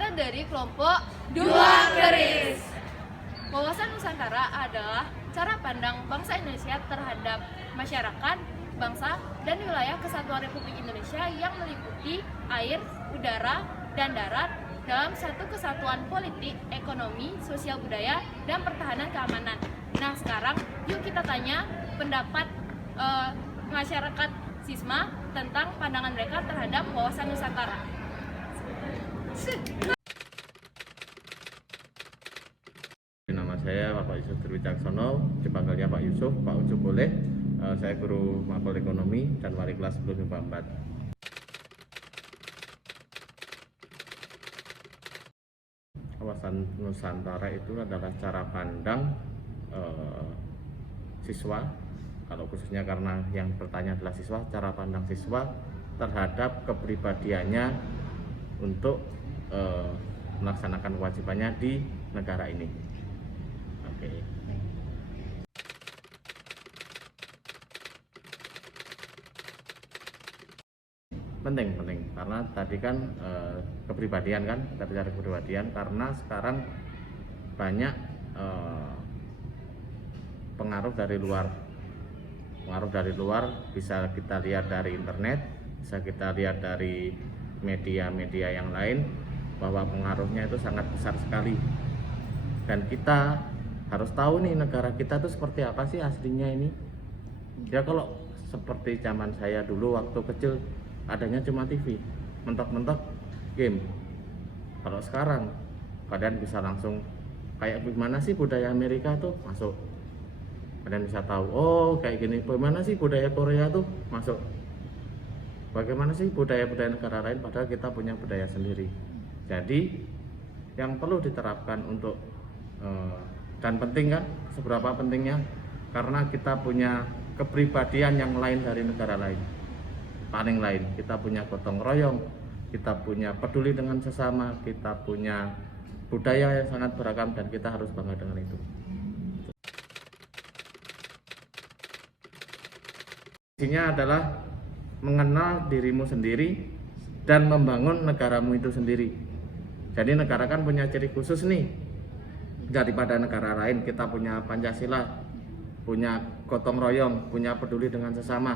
Kita dari kelompok Dua Keris. Wawasan Nusantara adalah cara pandang bangsa Indonesia terhadap masyarakat, bangsa, dan wilayah kesatuan Republik Indonesia yang meliputi air, udara, dan darat dalam satu kesatuan politik, ekonomi, sosial budaya, dan pertahanan keamanan. Nah, sekarang yuk kita tanya pendapat masyarakat Sisma tentang pandangan mereka terhadap wawasan Nusantara. Nama saya Bapak Yusuf Triwicaksono, dipanggilnya Pak Yusuf, Pak Ucup boleh. Saya guru mapel ekonomi dan wali kelas 10 MIPA 4. Wawasan Nusantara itu adalah cara pandang siswa, kalau khususnya karena yang bertanya adalah siswa, cara pandang siswa terhadap kepribadiannya untuk melaksanakan kewajibannya di negara ini. Oke. Penting karena tadi kan kepribadian kan, kita bicara kepribadian karena sekarang banyak pengaruh dari luar bisa kita lihat dari internet, bisa kita lihat dari media-media yang lain bahwa pengaruhnya itu sangat besar sekali, dan kita harus tahu nih negara kita tuh seperti apa sih aslinya ini. Ya kalau seperti zaman saya dulu waktu kecil adanya cuma TV, mentok-mentok game. Kalau sekarang kalian bisa langsung kayak gimana sih budaya Amerika tuh masuk, kalian bisa tahu oh kayak gini. Bagaimana sih budaya Korea tuh masuk, bagaimana sih budaya-budaya negara lain, padahal kita punya budaya sendiri. Jadi yang perlu diterapkan untuk dan penting kan, seberapa pentingnya, karena kita punya kepribadian yang lain dari negara lain, paling lain. Kita punya gotong royong, kita punya peduli dengan sesama, kita punya budaya yang sangat beragam, dan kita harus bangga dengan itu. Isinya adalah mengenal dirimu sendiri dan membangun negaramu itu sendiri. Jadi negara kan punya ciri khusus nih daripada negara lain. Kita punya Pancasila, punya gotong royong, punya peduli dengan sesama.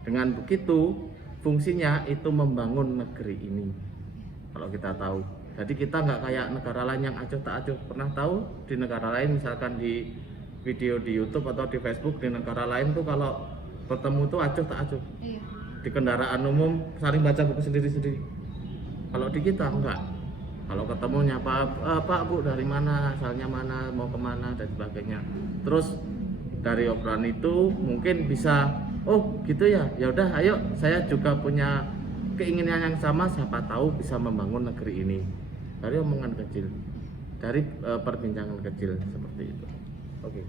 Dengan begitu fungsinya itu membangun negeri ini, kalau kita tahu. Jadi kita nggak kayak negara lain yang acuh tak acuh. Pernah tahu di negara lain, misalkan di video di YouTube atau di Facebook, di negara lain tuh kalau bertemu tuh acuh tak acuh. Iya. Di kendaraan umum saling baca buku sendiri-sendiri. Kalau di kita enggak. Kalau ketemu nyapa, Pak Bu dari mana, asalnya mana, mau kemana, dan sebagainya. Terus dari obrolan itu mungkin bisa, oh gitu ya, ya udah ayo saya juga punya keinginan yang sama, siapa tahu bisa membangun negeri ini. Dari omongan kecil, dari perbincangan kecil seperti itu. Oke.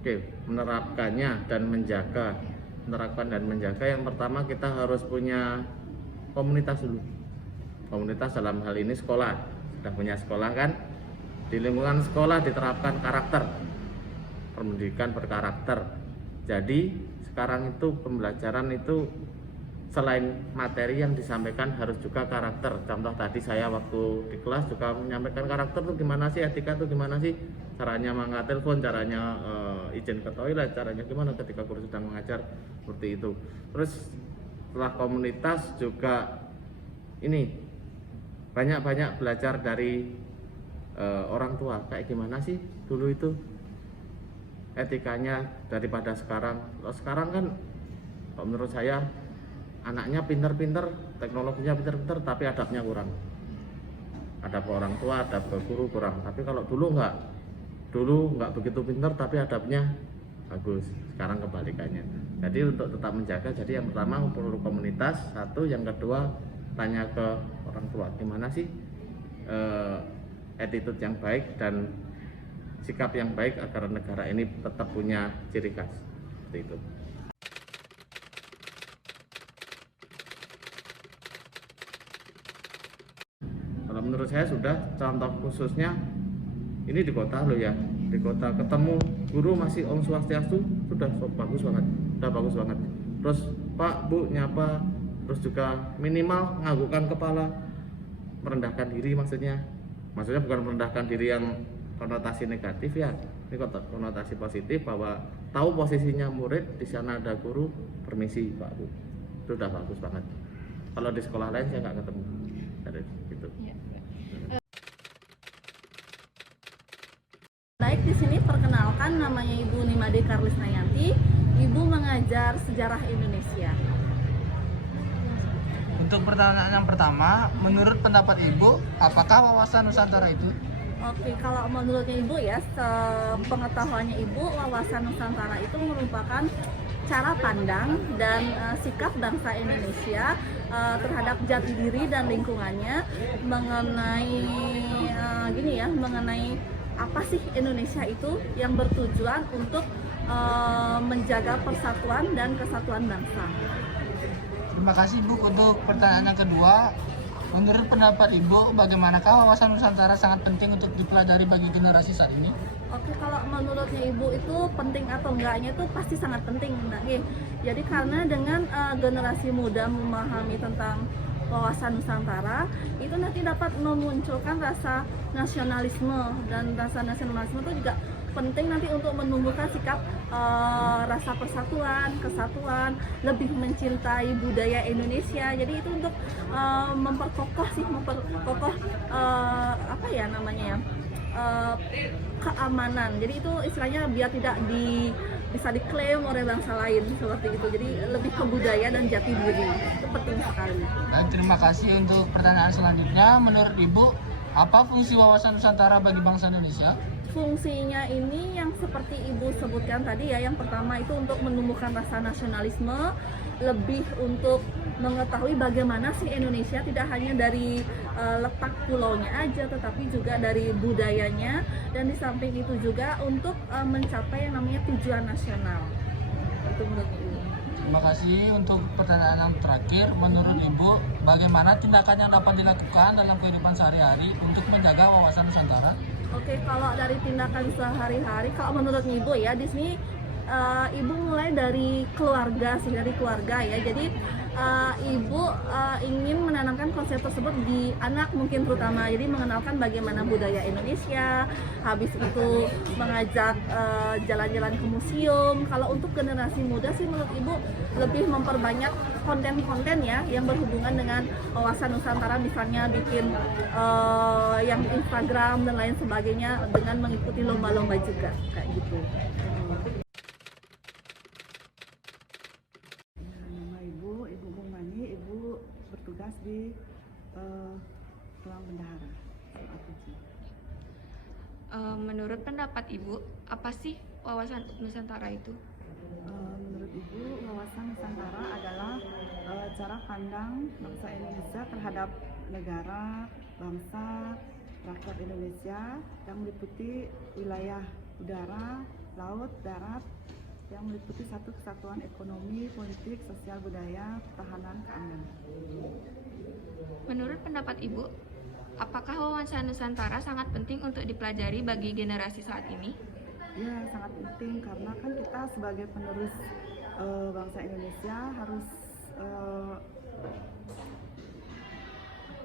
Oke, menerapkannya dan menjaga. Menerapkan dan menjaga, yang pertama kita harus punya komunitas dulu. Komunitas dalam hal ini sekolah. Sudah punya sekolah kan? Di lingkungan sekolah diterapkan karakter, pendidikan berkarakter. Jadi sekarang itu pembelajaran itu selain materi yang disampaikan harus juga karakter. Contoh tadi saya waktu di kelas juga menyampaikan karakter tuh gimana sih, etika tuh gimana sih, caranya mengangkat telepon, caranya izin ke toilet, caranya gimana ketika guru sedang mengajar, seperti itu. Terus setelah komunitas juga ini banyak-banyak belajar dari orang tua, kayak gimana sih dulu itu etikanya daripada sekarang. Kalau sekarang kan kalau menurut saya anaknya pinter-pinter, teknologinya pinter-pinter, tapi adabnya kurang. Adab orang tua, adab ke guru kurang. Tapi kalau dulu nggak begitu pinter, tapi adabnya bagus. Sekarang kebalikannya. Jadi untuk tetap menjaga, jadi yang pertama perlu komunitas, satu. Yang kedua tanya ke orang tua, gimana sih attitude yang baik dan sikap yang baik agar negara ini tetap punya ciri khas. Seperti itu. Kalau menurut saya sudah, contoh khususnya ini di kota loh ya, di kota ketemu guru masih Om Swastiastu, sudah bagus banget, udah bagus banget. Terus Pak Bu nyapa, terus juga minimal menganggukkan kepala, merendahkan diri maksudnya bukan merendahkan diri yang konotasi negatif ya, ini konotasi positif bahwa tahu posisinya murid, di sana ada guru, permisi Pak Bu, itu udah bagus banget. Kalau di sekolah lain saya nggak ketemu dari itu. Baik, di sini perkenalkan, namanya Ibu Nimade Karlisnayanti. Ibu mengajar sejarah Indonesia. Untuk pertanyaan yang pertama, menurut pendapat Ibu, apakah wawasan Nusantara itu? Oke, kalau menurutnya Ibu ya, pengetahuannya Ibu, wawasan Nusantara itu merupakan cara pandang dan sikap bangsa Indonesia terhadap jati diri dan lingkungannya mengenai mengenai apa sih Indonesia itu, yang bertujuan untuk menjaga persatuan dan kesatuan bangsa. Terima kasih Bu. Untuk pertanyaan yang kedua, menurut pendapat Ibu, bagaimanakah wawasan Nusantara sangat penting untuk dipelajari bagi generasi saat ini? Oke, kalau menurutnya Ibu itu penting atau enggaknya itu pasti sangat penting. Nah, jadi karena dengan generasi muda memahami tentang wawasan Nusantara, itu nanti dapat memunculkan rasa nasionalisme, dan rasa nasionalisme itu juga penting nanti untuk menumbuhkan sikap rasa persatuan, kesatuan, lebih mencintai budaya Indonesia. Jadi itu untuk memperkokoh keamanan. Jadi itu istilahnya biar tidak bisa diklaim oleh bangsa lain seperti itu. Jadi lebih ke budaya dan jati diri, itu penting sekali. Baik, terima kasih. Untuk pertanyaan selanjutnya, menurut Ibu, apa fungsi wawasan Nusantara bagi bangsa Indonesia? Fungsinya ini yang seperti Ibu sebutkan tadi ya, yang pertama itu untuk menumbuhkan rasa nasionalisme, lebih untuk mengetahui bagaimana sih Indonesia, tidak hanya dari letak pulaunya aja, tetapi juga dari budayanya, dan di samping itu juga untuk mencapai yang namanya tujuan nasional. Itu menurut Ibu. Terima kasih. Untuk pertanyaan yang terakhir, menurut Ibu, bagaimana tindakan yang dapat dilakukan dalam kehidupan sehari-hari untuk menjaga wawasan Nusantara? Oke, kalau dari tindakan sehari-hari, kalau menurut Ibu ya, di sini Ibu mulai dari keluarga ya. Jadi Ibu ingin menanamkan konsep tersebut di anak mungkin terutama. Jadi mengenalkan bagaimana budaya Indonesia, habis itu mengajak jalan-jalan ke museum. Kalau untuk generasi muda sih menurut Ibu lebih memperbanyak konten-konten ya yang berhubungan dengan wawasan Nusantara, misalnya bikin yang Instagram dan lain sebagainya, dengan mengikuti lomba-lomba juga kayak gitu. Ibu Bungmani, Ibu bertugas di ruang bendahara. Menurut pendapat Ibu, apa sih wawasan Nusantara itu? Menurut Ibu, wawasan Nusantara adalah cara pandang bangsa Indonesia terhadap negara, bangsa, rakyat Indonesia yang meliputi wilayah udara, laut, darat, yang meliputi satu kesatuan ekonomi, politik, sosial, budaya, pertahanan, keamanan. Menurut pendapat Ibu, apakah wawasan Nusantara sangat penting untuk dipelajari bagi generasi saat ini? Ya, sangat penting karena kan kita sebagai penerus bangsa Indonesia harus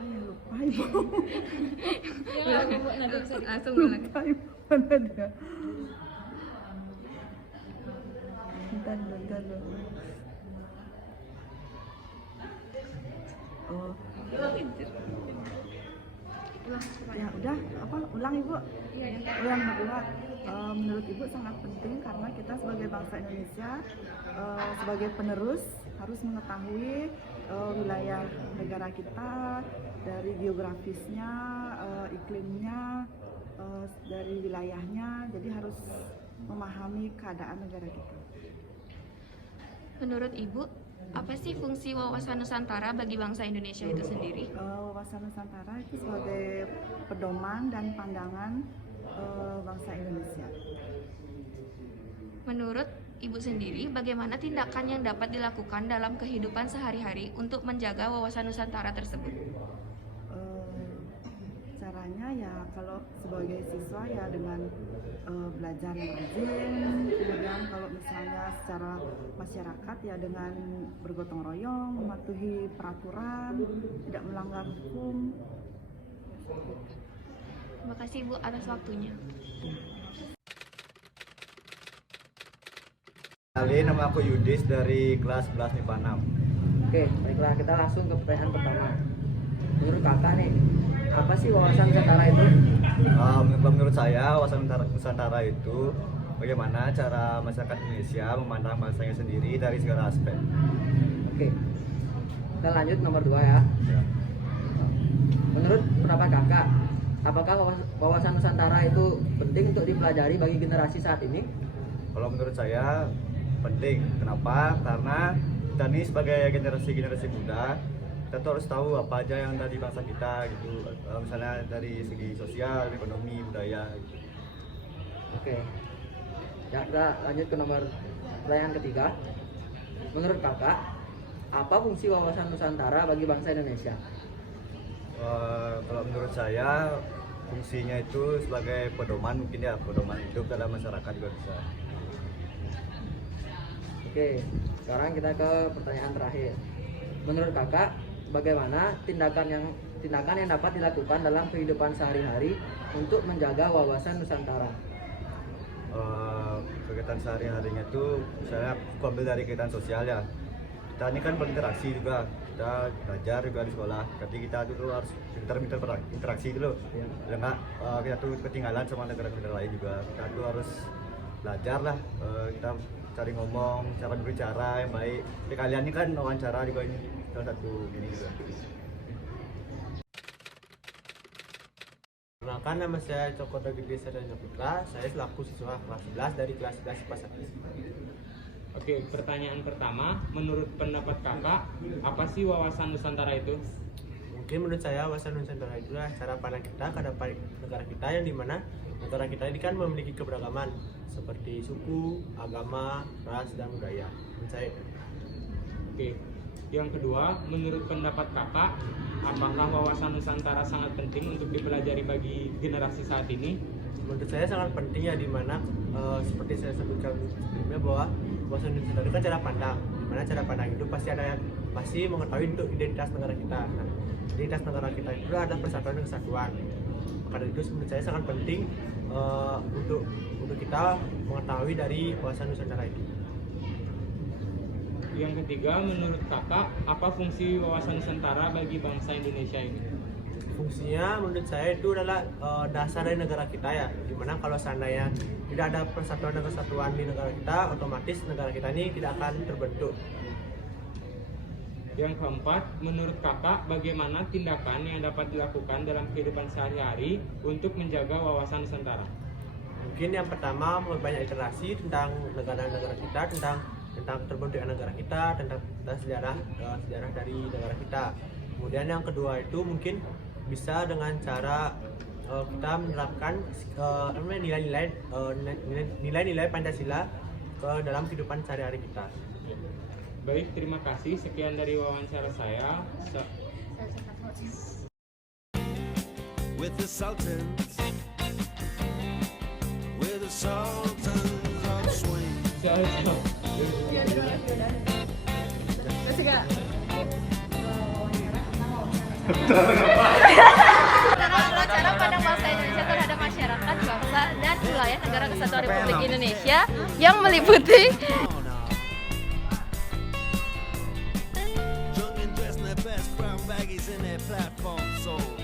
lupa Ibu. Langsung Lupa Ibu, mana dia? Bentar. Oh. Ya udah, ulang Ibu. Ulang kedua. Menurut Ibu sangat penting karena kita sebagai bangsa Indonesia, sebagai penerus harus mengetahui wilayah negara kita, dari geografisnya, iklimnya, dari wilayahnya, jadi harus memahami keadaan negara kita. Menurut Ibu, apa sih fungsi wawasan Nusantara bagi bangsa Indonesia itu sendiri? Wawasan Nusantara itu sebagai pedoman dan pandangan bangsa Indonesia. Menurut Ibu sendiri, bagaimana tindakan yang dapat dilakukan dalam kehidupan sehari-hari untuk menjaga wawasan Nusantara tersebut? Caranya caranya ya kalau sebagai siswa ya dengan belajar yang rajin, kemudian kalau misalnya secara masyarakat ya dengan bergotong royong, mematuhi peraturan, tidak melanggar hukum. Terima kasih Bu atas waktunya. Kenalin, nama aku Yudis dari kelas 11 MIPA 6. Oke, baiklah kita langsung ke pertanyaan pertama. Menurut kakak nih, apa sih wawasan Nusantara itu? Menurut saya, wawasan Nusantara itu bagaimana cara masyarakat Indonesia memandang bangsanya sendiri dari segala aspek. Oke, kita lanjut nomor 2 ya. Menurut pendapat kakak, apakah wawasan Nusantara itu penting untuk dipelajari bagi generasi saat ini? Kalau menurut saya penting. Kenapa? Karena kita ini sebagai generasi muda, kita tuh harus tahu apa aja yang dari bangsa kita gitu. Misalnya dari segi sosial, ekonomi, budaya gitu. Oke, ya kita lanjut ke nomor pertanyaan ketiga. Menurut kakak, apa fungsi wawasan Nusantara bagi bangsa Indonesia? Kalau menurut saya fungsinya itu sebagai pedoman, mungkin ya pedoman hidup dalam masyarakat juga bisa. Oke, sekarang kita ke pertanyaan terakhir. Menurut kakak, bagaimana tindakan yang dapat dilakukan dalam kehidupan sehari-hari untuk menjaga wawasan Nusantara? Kegiatan sehari-harinya itu misalnya aku ambil dari kegiatan sosial ya. Kita ini kan berinteraksi juga, kita belajar juga di sekolah. Jadi kita dulu harus pintar-pintar berinteraksi dulu. Karena kita tuh ketinggalan sama negara-negara lain juga. Kita tuh harus belajar lah. Kita cari ngomong, cara berbicara yang baik. Jadi kalian ini kan wawancara juga ini salah satu ini juga. Perkenalkan, nama saya Coko Gede Sadana Putra. Saya selaku siswa kelas 11 dari kelas 11 IPA 1. Oke, pertanyaan pertama, menurut pendapat kakak, apa sih wawasan Nusantara itu? Mungkin menurut saya wawasan Nusantara itu adalah cara pandang kita terhadap negara kita, yang dimana negara kita ini kan memiliki keberagaman seperti suku, agama, ras, dan budaya. Menurut saya. Oke, yang kedua, menurut pendapat kakak, apakah wawasan Nusantara sangat penting untuk dipelajari bagi generasi saat ini? Menurut saya sangat penting ya, dimana seperti saya sebutkan sebelumnya bahwa wawasan Nusantara itu kan cara pandang, dimana cara pandang itu pasti mengetahui untuk identitas negara kita. Nah, identitas negara kita itu adalah persatuan dan kesatuan. Maka dari itu menurut saya sangat penting untuk kita mengetahui dari wawasan Nusantara itu. Yang ketiga, menurut kakak, apa fungsi wawasan Nusantara bagi bangsa Indonesia ini? Fungsinya menurut saya itu adalah dasar dari negara kita ya, dimana kalau seandainya tidak ada persatuan dan kesatuan di negara kita, otomatis negara kita ini tidak akan terbentuk. Yang keempat, menurut kakak, bagaimana tindakan yang dapat dilakukan dalam kehidupan sehari-hari untuk menjaga wawasan Nusantara? Mungkin yang pertama, memperbanyak literasi tentang negara-negara kita, tentang terbentuknya negara kita, tentang sejarah dari negara kita. Kemudian yang kedua itu mungkin bisa dengan cara kita menerapkan nilai-nilai Pancasila ke dalam kehidupan sehari-hari kita. Baik, terima kasih. Sekian dari wawancara saya. With the Sultans on swing. Cara pandang bangsa Indonesia terhadap masyarakat, bangsa, dan wilayah negara kesatuan Republik Indonesia yang meliputi Drunk and dressed in their best brown baggies in their platform soul.